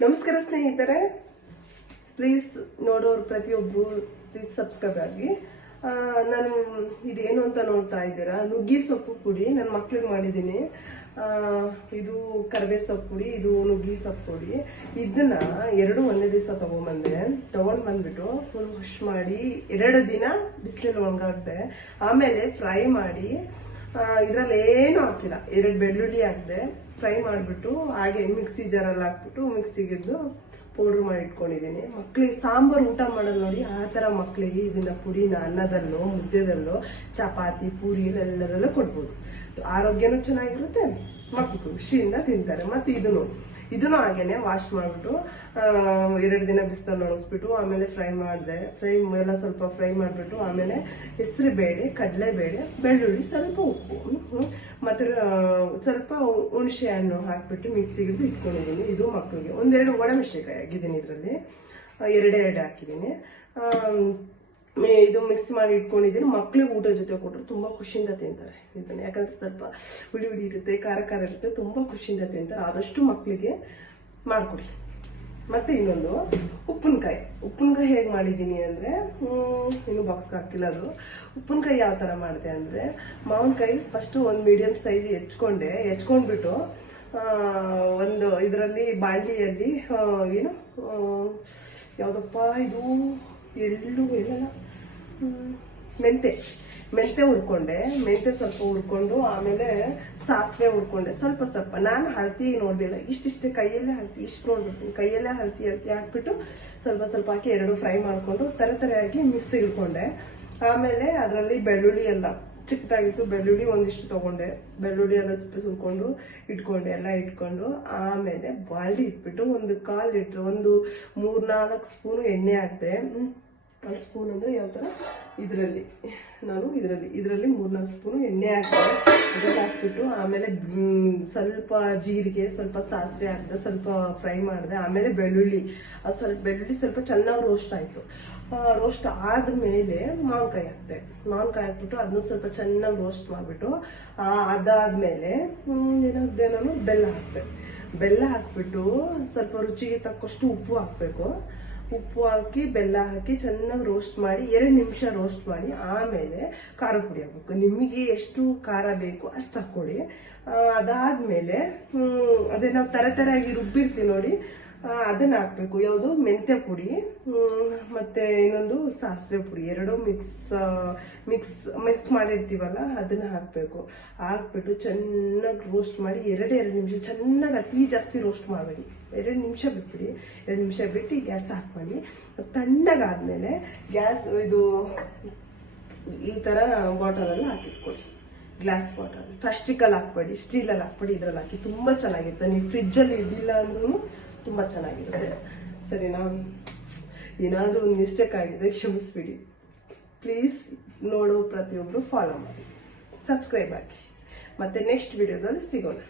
ನಮಸ್ಕಾರ ಸ್ನೇಹಿತರೆ, ಪ್ಲೀಸ್ ನೋಡೋರು ಪ್ರತಿಯೊಬ್ಬರು ಪ್ಲೀಸ್ ಸಬ್ಸ್ಕ್ರೈಬ್ ಆಗಿ. ನಾನು ಇದೇನು ಅಂತ ನೋಡ್ತಾ ಇದ್ದೀರಾ, ನುಗ್ಗಿ ಸೊಪ್ಪು ಪುಡಿ ನನ್ನ ಮಕ್ಳಿಗೆ ಮಾಡಿದ್ದೀನಿ. ಇದು ಕರಿಬೇ ಸೊಪ್ಪು ಪುಡಿ, ಇದು ನುಗ್ಗಿ ಸೊಪ್ಪು ಪುಡಿ. ಇದನ್ನ ಎರಡು ಒಂದೇ ದಿವಸ ತಗೊಂಡ್ ಬಂದ್ಬಿಟ್ಟು ಫುಲ್ ವಾಶ್ ಮಾಡಿ 2 ದಿನ ಬಿಸಿಲಲ್ಲಿ ಒಣಗಾಕ್ದೆ. ಆಮೇಲೆ ಫ್ರೈ ಮಾಡಿ, ಇದ್ರಲ್ಲಿ ಏನು ಹಾಕಿಲ್ಲ, 2 ಬೆಳ್ಳುಳ್ಳಿ ಹಾಕ್ದೆ, ಫ್ರೈ ಮಾಡಿಬಿಟ್ಟು ಹಾಗೆ ಮಿಕ್ಸಿ ಜಾರಲ್ಲಿ ಹಾಕ್ಬಿಟ್ಟು ಮಿಕ್ಸಿಗಿದ್ದು ಪೌಡ್ರ್ ಮಾಡಿ ಇಟ್ಕೊಂಡಿದ್ದೀನಿ. ಮಕ್ಳಿಗೆ ಸಾಂಬಾರು ಊಟ ಮಾಡೋದು ನೋಡಿ, ಆ ಥರ ಮಕ್ಳಿಗೆ ಇದನ್ನ ಪುಡಿನ ಅನ್ನದಲ್ಲೋ ಮುದ್ದೆದಲ್ಲೋ ಚಪಾತಿ ಪೂರಿ ಎಲ್ಲದಲ್ಲೂ ಕೊಡ್ಬೋದು. ಆರೋಗ್ಯನೂ ಚೆನ್ನಾಗಿರುತ್ತೆ, ಮಕ್ಕಳು ಖುಷಿಯಿಂದ ತಿಂತಾರೆ. ಮತ್ತೆ ಇದನ್ನು ಹಾಗೇನೆ ವಾಶ್ ಮಾಡಿಬಿಟ್ಟು 2 ದಿನ ಬಿಸಿಲಲ್ಲಿ ಒಣಗಿಸ್ಬಿಟ್ಟು ಆಮೇಲೆ ಫ್ರೈ ಮಾಡಿದೆ. ಎಲ್ಲ ಸ್ವಲ್ಪ ಫ್ರೈ ಮಾಡಿಬಿಟ್ಟು ಆಮೇಲೆ ಹೆಸರುಬೇಳೆ, ಕಡಲೆಬೇಳೆ, ಬೆಳ್ಳುಳ್ಳಿ, ಸ್ವಲ್ಪ ಉಪ್ಪು ಮತ್ತೆ ಸ್ವಲ್ಪ ಹುಣಸೆ ಹಣ್ಣು ಹಾಕ್ಬಿಟ್ಟು ಮಿಕ್ಸಿಗಿದ್ದು ಇಟ್ಕೊಂಡಿದ್ದೀನಿ. ಇದು ಮಕ್ಕಳಿಗೆ 1-2 ಒಣಮೆಣಸಿನಕಾಯಿ ಹಾಕಿದ್ದೀನಿ, ಇದರಲ್ಲಿ 2 ಹಾಕಿದ್ದೀನಿ. ಇದು ಮಿಕ್ಸ್ ಮಾಡಿ ಇಟ್ಕೊಂಡಿದ್ದೀನಿ. ಮಕ್ಳಿಗೆ ಊಟ ಜೊತೆ ಕೊಟ್ಟರು ತುಂಬಾ ಖುಷಿಯಿಂದ ತಿಂತಾರೆ ಇದನ್ನ, ಯಾಕಂದ್ರೆ ಸ್ವಲ್ಪ ಹುಳಿ ಇರುತ್ತೆ, ಖಾರ ಇರುತ್ತೆ, ತುಂಬಾ ಖುಷಿಯಿಂದ ತಿಂತಾರೆ. ಆದಷ್ಟು ಮಕ್ಕಳಿಗೆ ಮಾಡ್ಕೊಡಿ. ಮತ್ತೆ ಇನ್ನೊಂದು ಉಪ್ಪಿನಕಾಯಿ ಹೇಗೆ ಮಾಡಿದ್ದೀನಿ ಅಂದ್ರೆ, ಇನ್ನು ಬಾಕ್ಸ್ಗೆ ಹಾಕಿಲ್ಲ. ಅದು ಉಪ್ಪಿನಕಾಯಿ ಯಾವ ತರ ಮಾಡಿದೆ ಅಂದ್ರೆ, ಮಾವಿನಕಾಯಿ ಫಸ್ಟ್ ಒಂದು ಮೀಡಿಯಂ ಸೈಜ್ ಹೆಚ್ಕೊಂಡ್ಬಿಟ್ಟು ಒಂದು ಇದರಲ್ಲಿ ಬಾಂಡ್ಲಿಯಲ್ಲಿ ಯಾವ್ದಪ್ಪ ಇದು ಎಳ್ಳು ಎಲ್ಲ ಮೆಂತೆ ಹುರ್ಕೊಂಡೆ. ಮೆಂತೆ ಸ್ವಲ್ಪ ಹುರ್ಕೊಂಡು ಆಮೇಲೆ ಸಾಸಿವೆ ಹುರ್ಕೊಂಡೆ ಸ್ವಲ್ಪ. ನಾನು ಹಳತಿ ನೋಡ್ಲಿಲ್ಲ, ಇಷ್ಟಿಷ್ಟೇ ಕೈಯಲ್ಲೇ ಹಳತಿ ಇಷ್ಟು ನೋಡ್ಬಿಟ್ಟು ಕೈಯಲ್ಲೇ ಹಳತಿ ಹಾಕ್ಬಿಟ್ಟು ಸ್ವಲ್ಪ ಹಾಕಿ 2 ಫ್ರೈ ಮಾಡ್ಕೊಂಡು ತರತರೆಯಾಗಿ ಮಿಕ್ಸಿ ಇಟ್ಕೊಂಡೆ. ಆಮೇಲೆ ಅದರಲ್ಲಿ ಬೆಳ್ಳುಳ್ಳಿ ಎಲ್ಲ ಚಿಕ್ಕದಾಗಿತ್ತು, ಬೆಳ್ಳುಳ್ಳಿ ಒಂದಿಷ್ಟು ತಗೊಂಡೆ, ಬೆಳ್ಳುಳ್ಳಿ ಎಲ್ಲ ಸುಲ್ಕೊಂಡು ಇಟ್ಕೊಂಡು ಆಮೇಲೆ ಬಾಳ್ಳಿ ಇಟ್ಬಿಟ್ಟು 1/4 ಲೀಟ್ರ್ 3-4 ಸ್ಪೂನು ಎಣ್ಣೆ ಹಾಕ್ದೆ. 1 ಸ್ಪೂನ್ ಅಂದ್ರೆ ಯಾವ ತರ, ಇದರಲ್ಲಿ 3-4 ಸ್ಪೂನು ಎಣ್ಣೆ ಹಾಕ್ದೆ. ಇದೆಲ್ಲ ಹಾಕ್ಬಿಟ್ಟು ಆಮೇಲೆ ಸ್ವಲ್ಪ ಜೀರಿಗೆ, ಸ್ವಲ್ಪ ಸಾಸಿವೆ ಹಾಕ್ದೆ, ಸ್ವಲ್ಪ ಫ್ರೈ ಮಾಡಿದೆ. ಆಮೇಲೆ ಬೆಳ್ಳುಳ್ಳಿ ಸ್ವಲ್ಪ ಚೆನ್ನಾಗಿ ರೋಸ್ಟ್ ಆಯ್ತು. ರೋಸ್ಟ್ ಆದ್ಮೇಲೆ ಮಾವಿನಕಾಯಿ ಹಾಕ್ಬಿಟ್ಟು ಅದನ್ನು ಸ್ವಲ್ಪ ಚೆನ್ನಾಗಿ ರೋಸ್ಟ್ ಮಾಡಿಬಿಟ್ಟು ಅದಾದ್ಮೇಲೆ ನಾನು ಬೆಲ್ಲ ಹಾಕ್ಬಿಟ್ಟು ಸ್ವಲ್ಪ ರುಚಿಗೆ ತಕ್ಕಷ್ಟು ಉಪ್ಪು ಹಾಕ್ಬೇಕು. ಉಪ್ಪು ಹಾಕಿ ಬೆಲ್ಲ ಹಾಕಿ ಚೆನ್ನಾಗಿ ರೋಸ್ಟ್ ಮಾಡಿ 2 ನಿಮಿಷ ರೋಸ್ಟ್ ಮಾಡಿ ಆಮೇಲೆ ಖಾರ ಪುಡಿ ಹಾಕ್ಬೇಕು. ನಿಮಗೆ ಎಷ್ಟು ಖಾರ ಬೇಕು ಅಷ್ಟು ಹಾಕ್ಕೊಳ್ಳಿ. ಅದಾದ್ಮೇಲೆ ಅದೇ ನಾವು ತರತರಾಗಿ ರುಬ್ಬಿರ್ತೀವಿ ನೋಡಿ, ಅದನ್ನ ಹಾಕ್ಬೇಕು. ಯಾವುದು ಮೆಂತ್ಯ ಪುಡಿ ಮತ್ತೆ ಇನ್ನೊಂದು ಸಾಸಿವೆ ಪುಡಿ, 2 ಮಿಕ್ಸ್ ಮಾಡಿರ್ತೀವಲ್ಲ ಅದನ್ನ ಹಾಕ್ಬಿಟ್ಟು ಚೆನ್ನಾಗಿ ರೋಸ್ಟ್ ಮಾಡಿ 2 ನಿಮಿಷ ಚೆನ್ನಾಗಿ, ಅತಿ ಜಾಸ್ತಿ ರೋಸ್ಟ್ ಮಾಡಬೇಡಿ, 2 ನಿಮಿಷ ಬಿಟ್ಬಿಡಿ. 2 ನಿಮಿಷ ಬಿಟ್ಟು ಗ್ಯಾಸ್ ಹಾಕ್ಬೇಡಿ. ತಣ್ಣಗಾದ್ಮೇಲೆ ಗ್ಯಾಸ್ ಈ ತರ ಬಾಟಲಲ್ಲಿ ಹಾಕಿಟ್ಕೊಳ್ಳಿ, ಗ್ಲಾಸ್ ಬಾಟಲ್. ಪ್ಲಾಸ್ಟಿಕಲ್ಲಿ ಹಾಕ್ಬೇಡಿ, ಸ್ಟೀಲಲ್ಲಿ ಹಾಕ್ಬೇಡಿ, ಇದ್ರಲ್ಲಿ ಹಾಕಿ ತುಂಬಾ ಚೆನ್ನಾಗಿರುತ್ತೆ. ನೀವು ಫ್ರಿಜ್ಜಲ್ಲಿ ಇಡಿಲ್ಲ ಅಂದ್ರೂ ತುಂಬಾ ಚೆನ್ನಾಗಿರುತ್ತೆ. ಸರಿನಾ? ಏನಾದ್ರೂ ಒಂದು ಮಿಸ್ಟೇಕ್ ಆಗಿದೆ ಕ್ಷಮಿಸ್ಬಿಡಿ. ಪ್ಲೀಸ್ ನೋಡೋ ಪ್ರತಿಯೊಬ್ರು ಫಾಲೋ ಮಾಡಿ, ಸಬ್ಸ್ಕ್ರೈಬ್ ಆಗಿ. ಮತ್ತೆ ನೆಕ್ಸ್ಟ್ ವಿಡಿಯೋದಲ್ಲಿ ಸಿಗೋಣ.